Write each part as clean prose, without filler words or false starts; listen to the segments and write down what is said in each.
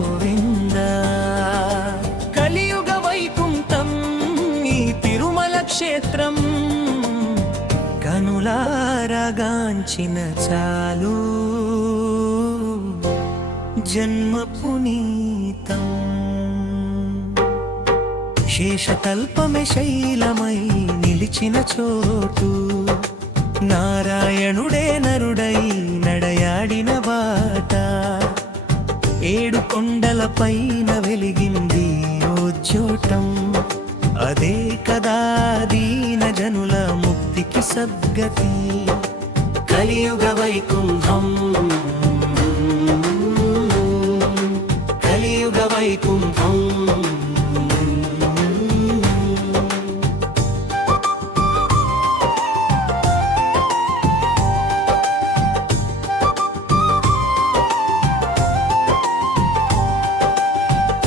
గోవింద. కలియుగ వైకుంఠం ఈ తిరుమల క్షేత్రం, కనులారగాంచిన చాలు జన్మ పునీతం. శేషతల్పమే శైలమై నిలిచిన చోటు, నారాయణుడే నరుడై నడయాడిన బాట. ఏడు కొండల పైన వెలిగింది ఓ జ్యోతం, అదే కదా దీన జనుల ముక్తికి సద్గతి. కలియుగ వైకుంఠం, కలియుగ వైకుంఠం.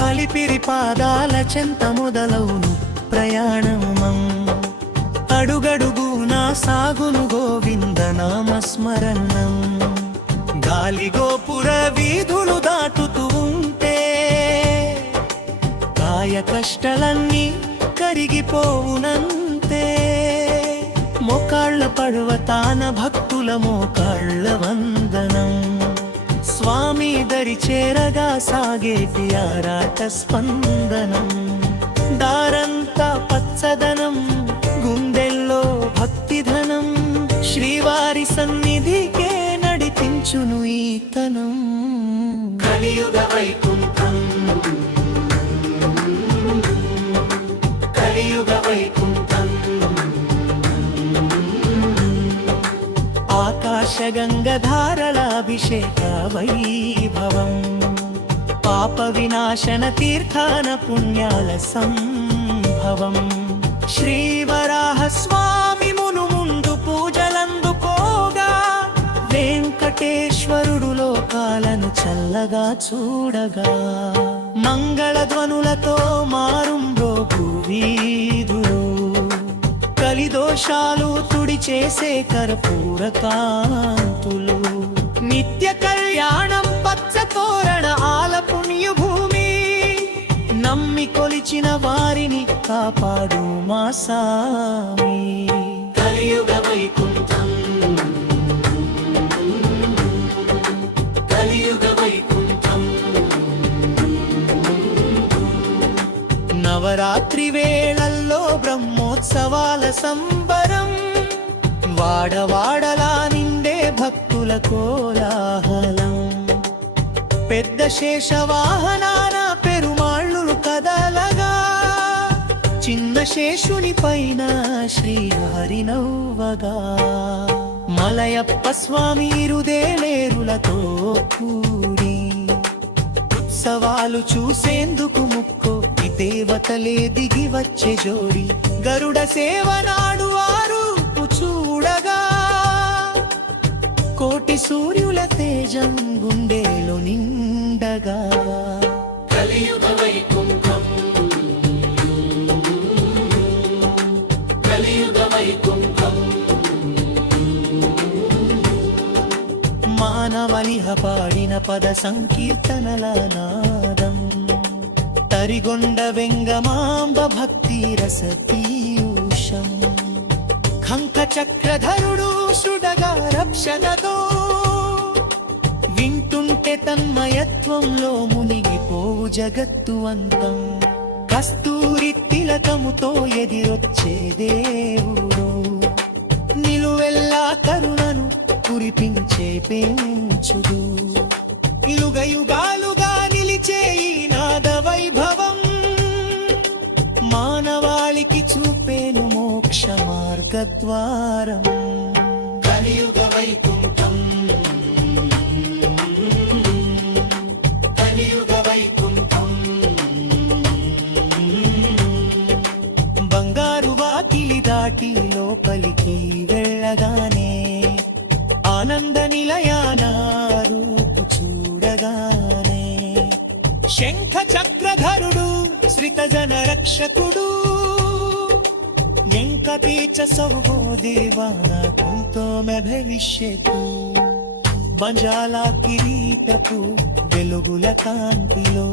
అలిపిరి పాదాల చెంత మొదలవును ప్రయాణమం, అడుగడుగునా సాగును గోవింద నామస్మరణం. గాలి గోపుర వీధులు దాటుతూ ఉంటే కాయ కష్టలన్నీ కరిగిపోవునంతే. మోకాళ్ళ పర్వతాన భక్తుల మోకాళ్ళ వందనం, స్వామి దరి చేరగా సాగేటి ఆరాట స్పందనం. దారంతా పచ్చదనం, గుండెల్లో భక్తిధనం, శ్రీవారి సన్నిధికే నడిపించును ఈతనం. కలియుగ వైకుంఠం, కలియుగ వైకుంఠం. ఆకాశగంగధారలాభిషేక వైభవం, పాప వినాశన తీర్థాన పుణ్యాల సంభవం. శ్రీవరాహ స్వామి మును ముందు పూజలందుకోగా, వెంకటేశ్వరుడు లోకాలను చల్లగా చూడగా. మంగళధ్వనులతో మారుంబ్రోగు వీధులు, కలిదోషాలు తుడిచేసే కర్పూర కాంతులు. నిత్య కళ్యాణం పచ్చ తోరణ ఆల పుణ్యభూమి, నమ్మి కొలిచిన వారిని కాపాడు మా సామి. కలియుగ వైకుంఠం, కలియుగ వైకుంఠం. నవరాత్రి వేళల్లో బ్రహ్మోత్సవాల సంబరం, వాడవాడలా నిండే భక్తుల కోలాహలం. పెద్ద శేషవాహనాన పెరుమాళ్ళు కదలగా, చిన్న శేషుని పైన శ్రీహరి నవ్వగా. మలయప్ప స్వామి ఇరుదేలేరులతో కూడి, ఉత్సవాలు చూసేందుకు ముక్కో దేవతలే దిగి వచ్చే జోడి. గరుడ సేవనాడు వారు చూడగా, కోటి సూర్యుల తేజం గుండెలో నిండగా. కలియుగ వైకుంఠం, కలియుగ వైకుంఠం. మానవలిహ పాడిన పద సంకీర్తనల నాదం, తరిగొండ వెంగమాంబ భక్తి రస పీయూషం. ఖంక చక్రధరుడు సుడగా రక్షణతో, వింటుంటే తన్మయత్వంలో మునిగిపోవు జగత్తు అంతం. కస్తూరి తిలకముతో ఎదిరొచ్చే దేవుడు, నిలువెల్లా కరుణను కురిపించే పెంచుడు. యుగ యుగాలుగా నిలిచే ఈ నాద వైభవం, మానవాళికి చూపేను మోక్ష మార్గద్వారం. కలియుగ వైకుంఠం, కలియుగ వైకుంఠం. బంగారు వాకిలి దాటి లోపలికి వెళ్ళగానే, ఆనంద నిలయాన రూపు చూడగానే. శంఖ చక్రధరుడు శ్రిత జన రక్షకుడు, వెంకటేశ సౌభో దేవాన కుంతో మే భవిష్యతు. బంజాల కిరీటపు వెలుగుల కాంతిలో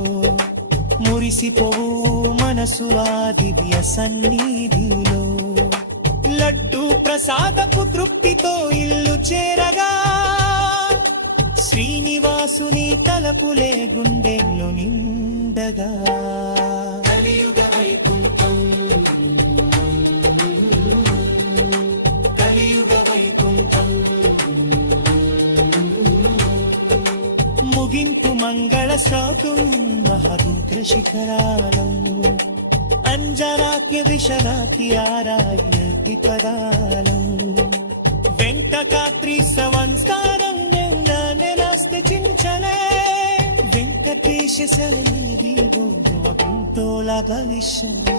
మురిసిపోవు మనసు ఆ దివ్య సన్నిధిలో లడ్డు ప్రసాదపు తృప్తితో ఇల్లు చేరగా శ్రీనివాసుని తలపులే గుండెల్లో నిండగా కలియుగ వైకుంఠం కలియుగ వైకుంఠం ముగింపు మంగళ శ్రాతం మహారుద్ర శిఖరాలం అంజనాకి దిశనాకి ఆరాయతి పదాలం వెంకటాద్రి సంస్కారం చించనే వెంకటేశ సన్నిధి తోల భవిష్యమే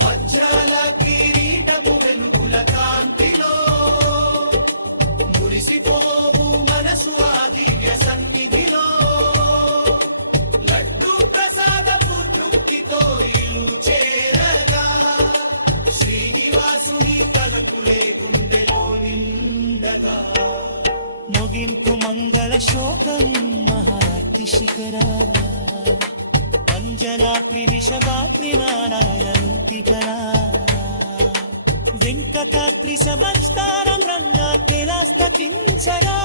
వజ్రాల కిరీటపు వెలుగుల కాంతిలో మురిసిపోవు మనసు ఆ దివ్య సన్నిధిలో లడ్డు ప్రసాదపు తృప్తితో ఇల్లు చేరగా శ్రీనివాసుని తలపులే గుండెలో నిండగా ముగింపు మంగళ శోకం మహారతి శిఖరా అంజనా విషగాత్రి నారాయణంతికరా వెంకటాద్రి సంస్కారం రంగాతిరాస్తకించరా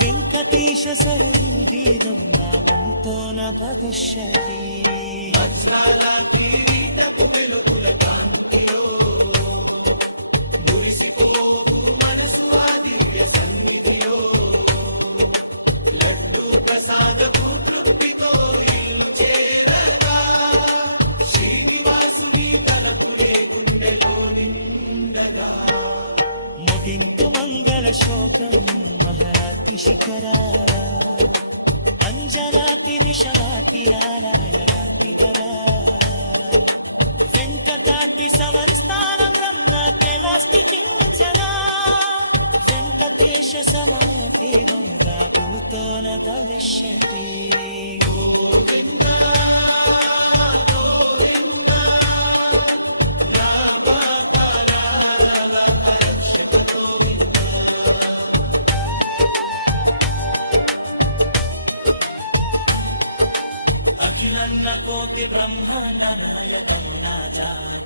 వెంకటేశ సరుదీరం నామంతో భవిష్యతి వజ్రాల కిరీటపు వెలుగుల కాంతిలో మురిసిపోవు మనసు ఆ దివ్య సన్నిధిలో లడ్డు ప్రసాదపు తృప్తితో ఇల్లు చేరగా శ్రీనివాసుని తలపులే గుండెలో నిండగా ముగింపు మంగళ శోకం మహారాతి శిఖరారా అంజనాతి నిషాతి నారాయణాతి కరా వెంకటాద్రి సంస్థానం రంగ స్థితించగా వెంకటేశ సమాదేవం రాబోతోన భవిష్యతి గోవింద గోవింద రామ కరాల పరక్షపతో అఖిలన్న కోటి బ్రహ్మాండ నాయకుడు నా జాతి